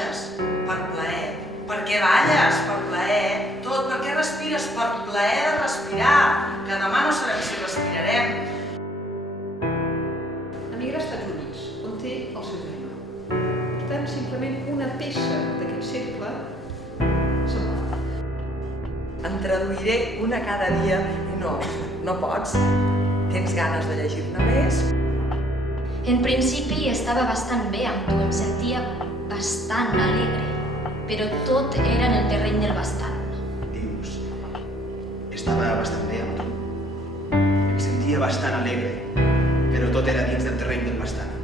neixes? Per plaer. Per què balles? Per plaer. Tot. Per què respires? Per plaer de respirar. Que demà no sabem si respirarem. Emigra als Estats Units, on té el seu germà. Per tant, simplement una peça d'aquest cercle se'n va. En traduiré una cada dia i no pots. Tens ganes de llegir-ne més? En principi estava bastant bé amb tu, em sentia bastant alegre, però tot era en el terreny del bastant. Dius, estava bastant bé amb tu. Em sentia bastant alegre, però tot era dins del terreny del bastant.